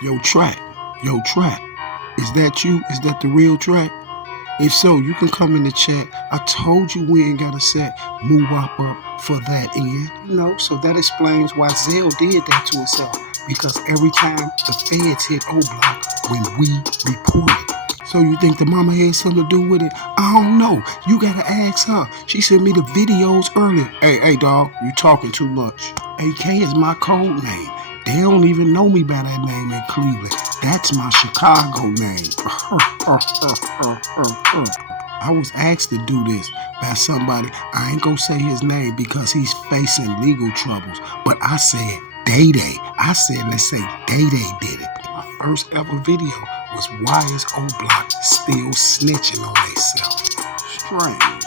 Yo, Track. Yo, Track. Is that you? Is that the real Track? If so, you can come in the chat. I told you we ain't got to set move up for that end. So that explains why Zell did that to herself. Because every time the feds hit O Block when we reported. So you think the mama had something to do with it? I don't know. You gotta ask her. She sent me the videos earlier. Hey, dog, you talking too much. AK is my code name. They don't even know me by that name in Cleveland. That's my Chicago name. I was asked to do this by somebody. I ain't gonna say his name because he's facing legal troubles. But I said Day Day. I said let's say Day Day did it. My first ever video was why is O Block still snitching on themselves? Strange.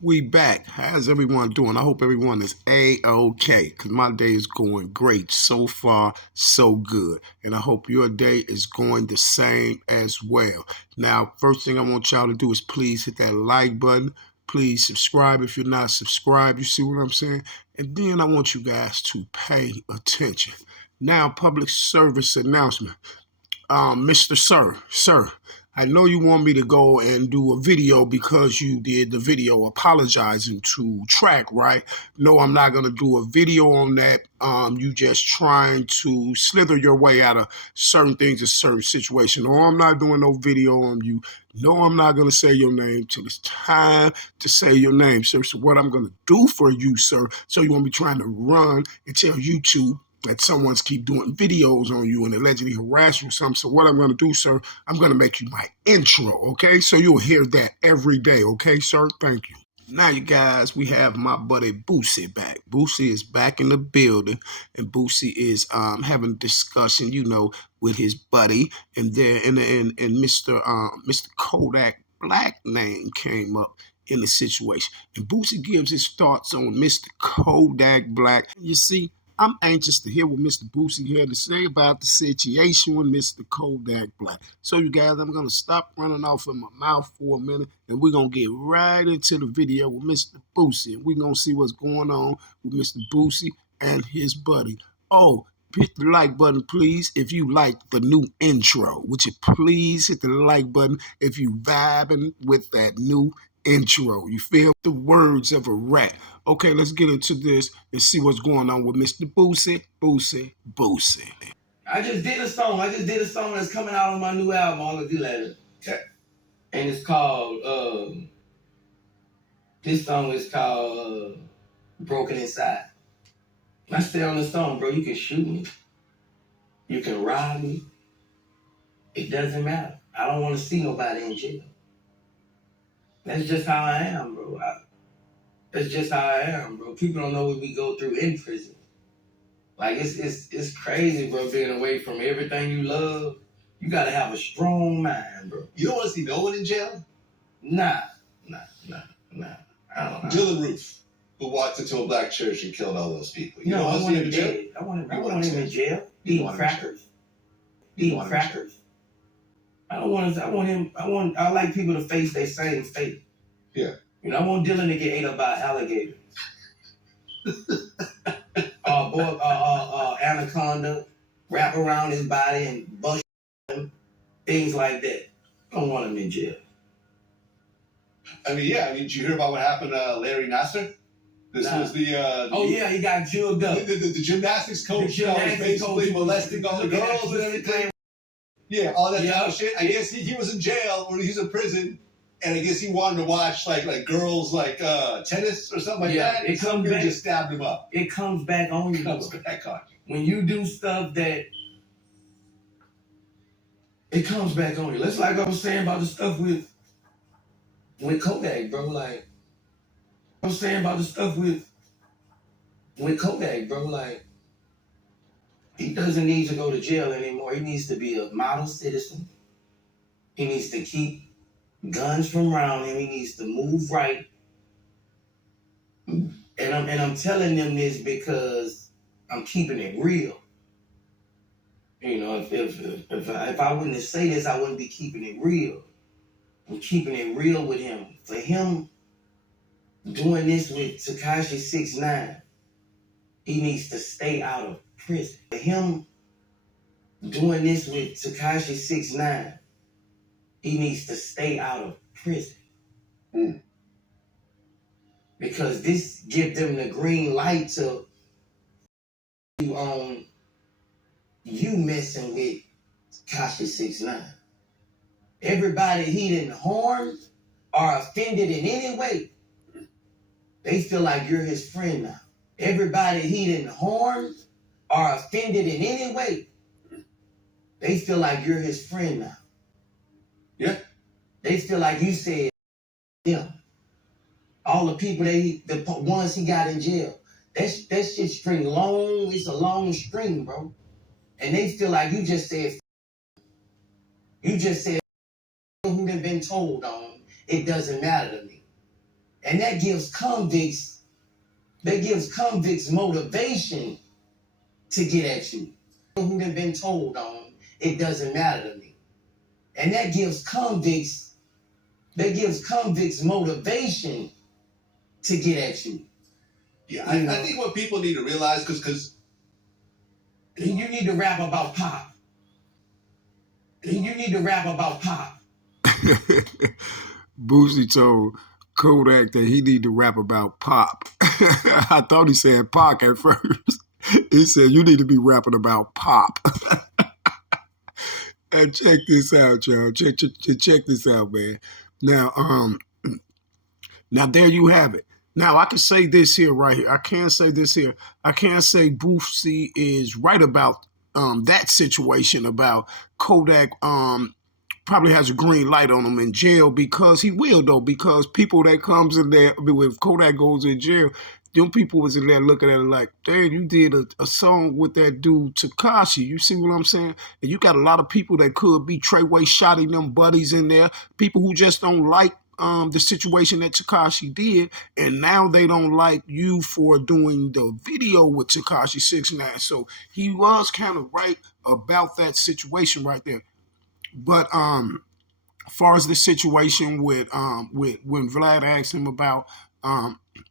We back. How's everyone doing? I hope everyone is A-OK, because my day is going great. So far, so good. And I hope your day is going the same as well. Now, first thing I want y'all to do is please hit that like button. Please subscribe if you're not subscribed. You see what I'm saying? And then I want you guys to pay attention. Now, public service announcement. Mr. Sir, I know you want me to go and do a video because you did the video apologizing to Track, right? No, I'm not going to do a video on that. You just trying to slither your way out of certain things, a certain situation. No, I'm not doing no video on you. No, I'm not going to say your name till it's time to say your name, sir. So what I'm going to do for you, sir, so you won't be trying to run and tell YouTube that someone's keep doing videos on you and allegedly harass you or something. So what I'm going to do, sir, I'm going to make you my intro, okay? So you'll hear that every day, okay, sir? Thank you. Now, you guys, we have my buddy Boosie back. Boosie is back in the building, and Boosie is having a discussion, with his buddy, and Mr. Kodak Black name came up in the situation. And Boosie gives his thoughts on Mr. Kodak Black. You see, I'm anxious to hear what Mr. Boosie had to say about the situation with Mr. Kodak Black. So, you guys, I'm going to stop running off in my mouth for a minute, and we're going to get right into the video with Mr. Boosie. And we're going to see what's going on with Mr. Boosie and his buddy. Oh, hit the like button, please, if you like the new intro. Would you please hit the like button if you vibing with that new intro? You feel the words of a rat. Okay, let's get into this and see what's going on with Mr. Boosie. I just did a song. That's coming out on my new album, All of You Later. Okay. And it's called, this song is called Broken Inside. I stay on the song, bro. You can shoot me. You can rob me. It doesn't matter. I don't want to see nobody in jail. That's just how I am, bro. That's just how I am, bro. People don't know what we go through in prison. Like, it's crazy, bro, being away from everything you love. You gotta have a strong mind, bro. You don't want to see no one in jail? Nah. I don't know. Dylan Roof, who walked into a black church and killed all those people. You no, don't I want want to see him him in jail? dead. I want him in jail. Eating crackers. I like people to face their same fate. Yeah. I want Dylan to get ate up by an alligator. Anaconda, wrap around his body and bust him, things like that. I don't want him in jail. Did you hear about what happened to Larry Nassar? This was the... he got jugged up. The gymnastics coach that was basically molesting all the girls and everything. Yeah, all that type of shit. I guess he was in jail, or he's in prison, and I guess he wanted to watch like girls tennis or something like that. It comes back. Just stabbed him up. It comes back on you. It comes back on you. When you do stuff that, it comes back on you. That's like I was saying about the stuff with Kodak, bro. Like I was saying about the stuff with Kodak, bro. Like he doesn't need to go to jail anymore. He needs to be a model citizen. He needs to keep guns from around him. He needs to move right. And I'm telling them this because I'm keeping it real. If I wouldn't say this, I wouldn't be keeping it real. I'm keeping it real with him. For him doing this with Tekashi 6ix9ine, he needs to stay out of prison. For him doing this with Tekashi 6ix9ine, he needs to stay out of prison. Because this give them the green light to you messing with Tekashi 6ix9ine. Everybody he didn't harm or offended in any way, they feel like you're his friend now. Everybody he didn't harm or offended in any way, they feel like you're his friend now. Yeah. They feel like you said him. All the people the ones he got in jail, that shit string long. It's a long string, bro. And they feel like you just said who done been told on. It doesn't matter to me, and that gives convicts motivation to get at you. Who done been told on. It doesn't matter to me, and that gives convicts motivation to get at you. Yeah, I think what people need to realize, because you need to rap about Pop. You need to rap about Pop. Boosie told Kodak that he need to rap about Pop. I thought he said Pac at first. He said you need to be rapping about Pop. And check this out, y'all. Check this out, man. Now there you have it. Now I can say this here right here. I can say this here. I can say Boosie is right about that situation about Kodak probably has a green light on him in jail, because he will though, because people that comes in there, when Kodak goes in jail, them people was in there looking at it like, damn, you did a song with that dude Tekashi. You see what I'm saying? And you got a lot of people that could be Treyway shotting them buddies in there, people who just don't like the situation that Tekashi did, and now they don't like you for doing the video with Tekashi 6ix9ine. So he was kind of right about that situation right there. But as far as the situation with when Vlad asked him about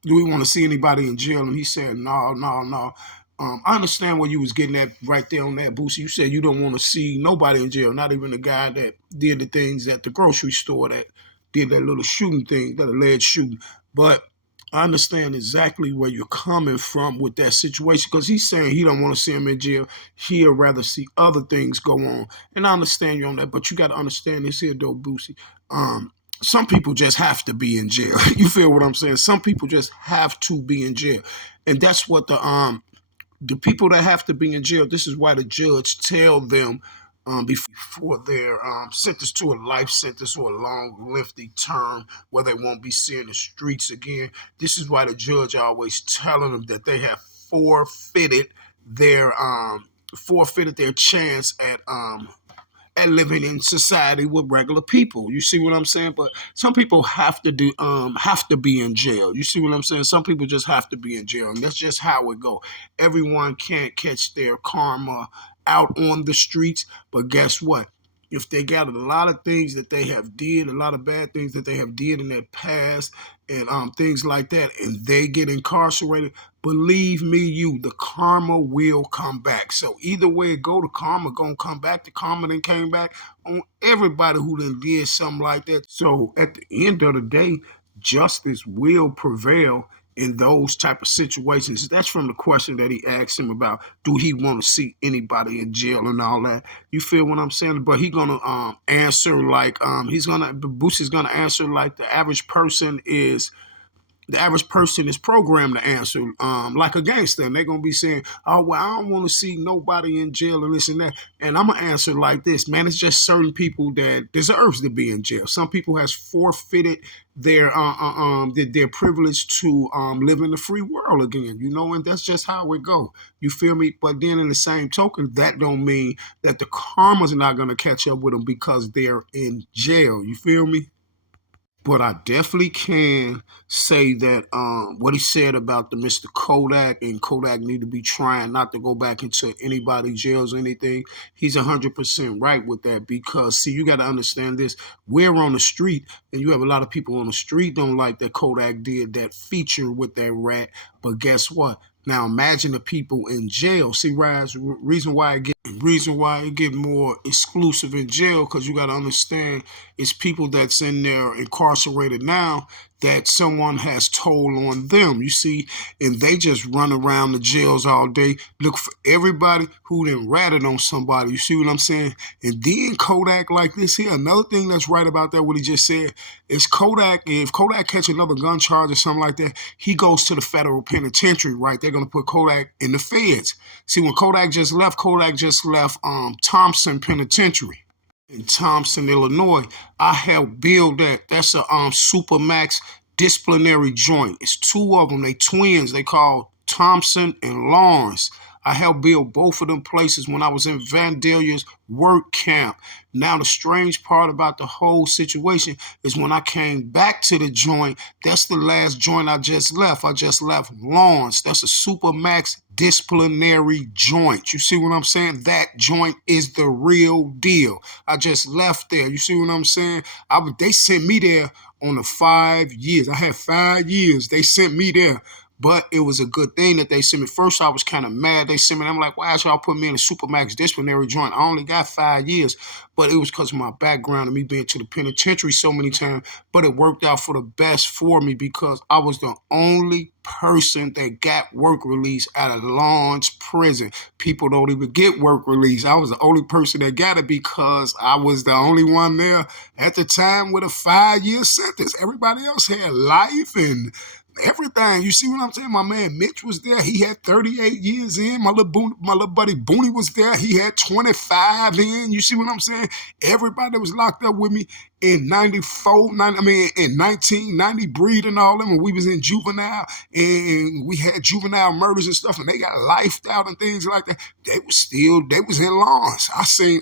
do we want to see anybody in jail, and he said no. I understand what you was getting at right there on that, Boosie. You said you don't want to see nobody in jail, not even the guy that did the things at the grocery store that did that little shooting thing, that alleged shooting. But I understand exactly where you're coming from with that situation, because he's saying he don't want to see him in jail. He'd rather see other things go on. And I understand you on that, but you got to understand this here, though, Boosie. Some people just have to be in jail. You feel what I'm saying? Some people just have to be in jail. And that's what the people that have to be in jail, this is why the judge tell them before they're sentenced to a life sentence or a long, lengthy term where they won't be seeing the streets again. This is why the judge always telling them that they have forfeited their chance at living in society with regular people. You see what I'm saying? But some people have to be in jail. You see what I'm saying? Some people just have to be in jail, and that's just how it go. Everyone can't catch their karma out on the streets, but guess what? If they got a lot of things that they have did, a lot of bad things that they have did in their past, and things like that, and they get incarcerated, believe me, the karma will come back. So either way it go, the karma gonna come back. The karma then came back on everybody who done did something like that. So at the end of the day, justice will prevail in those type of situations. That's from the question that he asked him about, do he want to see anybody in jail and all that. You feel what I'm saying? But he gonna answer like Boosie's gonna answer like the average person is programmed to answer like a gangster, and they're gonna be saying, oh well, I don't want to see nobody in jail and this and that. And I'm gonna answer like this, man, it's just certain people that deserves to be in jail. Some people has forfeited their privilege to live in the free world again, and that's just how it go. You feel me? But then in the same token, that don't mean that the karma's not gonna catch up with them because they're in jail. You feel me? But I definitely can say that what he said about the Mr. Kodak, and Kodak need to be trying not to go back into anybody's jails or anything. He's 100% right with that, because see, you got to understand this. We're on the street, and you have a lot of people on the street don't like that Kodak did that feature with that rat. But guess what? Now imagine the people in jail. See, Raz, reason why it get more exclusive in jail, because you got to understand it's people that's in there incarcerated now that someone has told on them. You see, and they just run around the jails all day, look for everybody who done ratted on somebody. You see what I'm saying? And then Kodak like this here. Another thing that's right about that, what he just said, is Kodak, if Kodak catch another gun charge or something like that, he goes to the federal penitentiary, right? They're going to put Kodak in the feds. See, when Kodak just left Thompson Penitentiary in Thompson, Illinois. I helped build that. That's a Supermax disciplinary joint. It's two of them. They twins. They call Thompson and Lawrence. I helped build both of them places when I was in Vandalia's work camp. Now, the strange part about the whole situation is when I came back to the joint, that's the last joint I just left. I just left Lawrence. That's a Supermax disciplinary joint. You see what I'm saying? That joint is the real deal. I just left there. You see what I'm saying? They sent me there on the 5 years. I had 5 years. They sent me there. But it was a good thing that they sent me. First, I was kind of mad. They sent me. I'm like, why should y'all put me in a Supermax disciplinary joint? I only got 5 years. But it was because of my background and me being to the penitentiary so many times. But it worked out for the best for me because I was the only person that got work release out of Lawrence prison. People don't even get work release. I was the only person that got it because I was the only one there at the time with a 5-year sentence. Everybody else had life and everything. You see what I'm saying? My man Mitch was there. He had 38 years in. My little buddy Booney was there. He had 25 in. You see what I'm saying? Everybody that was locked up with me in 1990, Breed and all them, when we was in juvenile, and we had juvenile murders and stuff, and they got lifed out and things like that. They was in Lawrence. I seen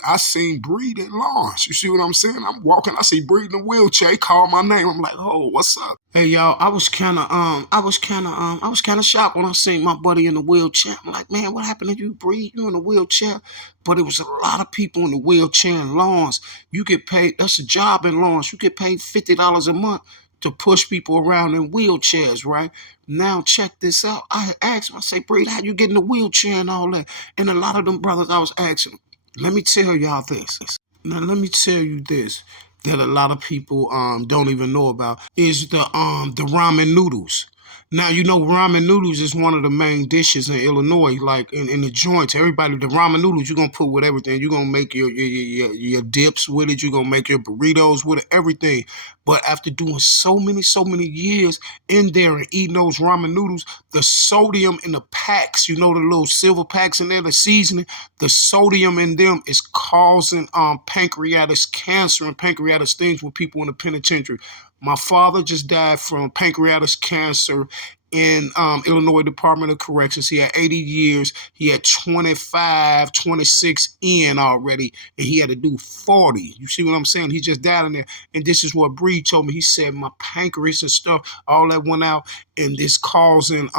Breed in Lawrence. You see what I'm saying? I'm walking, I see Breed in a wheelchair. He called my name. I'm like, oh, what's up? Hey y'all, I was kind of shocked when I seen my buddy in the wheelchair. I'm like, man, what happened to you, Breed? You in the wheelchair? But it was a lot of people in the wheelchair in Lawrence. You get paid, that's a job in Lawrence. You get paid $50 a month to push people around in wheelchairs, right? Now check this out. I asked him, I say, Breed, how you get in the wheelchair and all that? And a lot of them brothers I was asking, let me tell y'all this. Now let me tell you this that a lot of people don't even know about is the ramen noodles. Now, you know, ramen noodles is one of the main dishes in Illinois, like in the joints. Everybody, the ramen noodles, you're going to put with everything. You're going to make your dips with it. You're going to make your burritos with it, everything. But after doing so many years in there and eating those ramen noodles, the sodium in the packs, you know, the little silver packs in there, the seasoning, the sodium in them is causing pancreatic cancer and pancreatic things with people in the penitentiary. My father just died from pancreatic cancer in Illinois Department of Corrections. He had 80 years. He had 26 in already, and he had to do 40. You see what I'm saying? He just died in there. And this is what Breed told me. He said my pancreas and stuff, all that went out, and this causing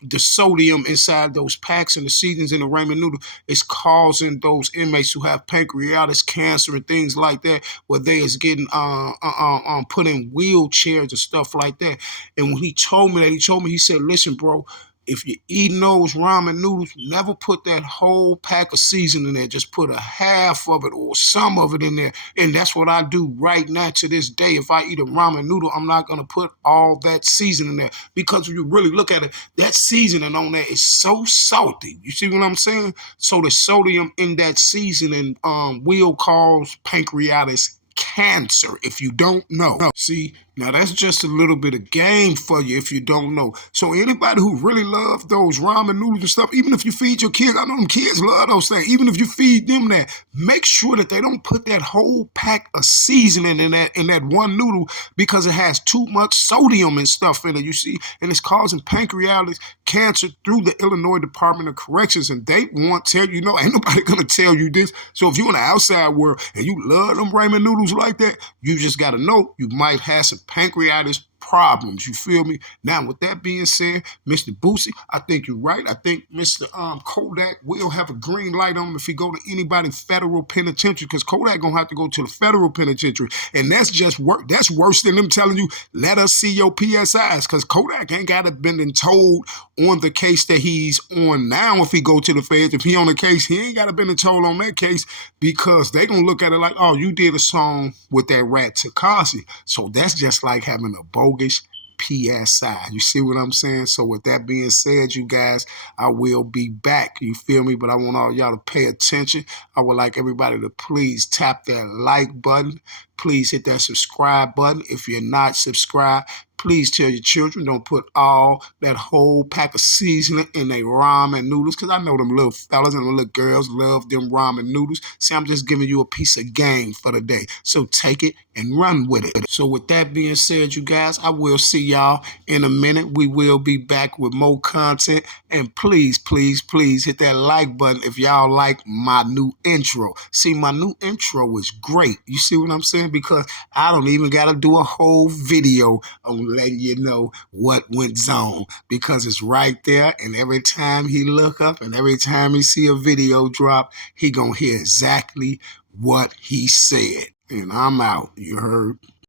the sodium inside those packs and the seasonings in the ramen noodle is causing those inmates who have pancreatic cancer and things like that, where they is getting put in wheelchairs and stuff like that. And when he told me that, he said, listen, bro, if you're eating those ramen noodles, never put that whole pack of seasoning in there. Just put a half of it or some of it in there. And that's what I do right now to this day. If I eat a ramen noodle, I'm not going to put all that seasoning in there. Because if you really look at it, that seasoning on there is so salty. You see what I'm saying? So the sodium in that seasoning will cause pancreatic cancer, if you don't know. See, now that's just a little bit of game for you if you don't know. So anybody who really loves those ramen noodles and stuff, even if you feed your kids, I know them kids love those things, even if you feed them that, make sure that they don't put that whole pack of seasoning in that one noodle, because it has too much sodium and stuff in it, you see, and it's causing pancreatic cancer through the Illinois Department of Corrections, and they won't tell you, ain't nobody gonna tell you this. So if you're in the outside world and you love them ramen noodles like that, you just gotta know you might have some pancreatic problems. You feel me? Now, with that being said, Mr. Boosie, I think you're right. I think Mr. Kodak will have a green light on him if he go to anybody federal penitentiary, because Kodak gonna have to go to the federal penitentiary, and that's just work. That's worse than them telling you, let us see your PSIs, because Kodak ain't got to been told on the case that he's on now. If he go to the feds, if he on the case, he ain't got to been told on that case, because they gonna look at it like, oh, you did a song with that rat Takashi, so that's just like having a bogus PSI. You see what I'm saying? So with that being said, you guys, I will be back. You feel me? But I want all y'all to pay attention. I would like everybody to please tap that like button. Please hit that subscribe button. If you're not subscribed, please tell your children, don't put all that whole pack of seasoning in their ramen noodles, because I know them little fellas and them little girls love them ramen noodles. See, I'm just giving you a piece of game for the day. So take it and run with it. So with that being said, you guys, I will see y'all in a minute. We will be back with more content. And please, please, please hit that like button if y'all like my new intro. See, my new intro is great. You see what I'm saying? Because I don't even got to do a whole video on letting you know what went on, because it's right there, and every time he look up and every time he see a video drop, he gonna hear exactly what he said. And I'm out. You heard?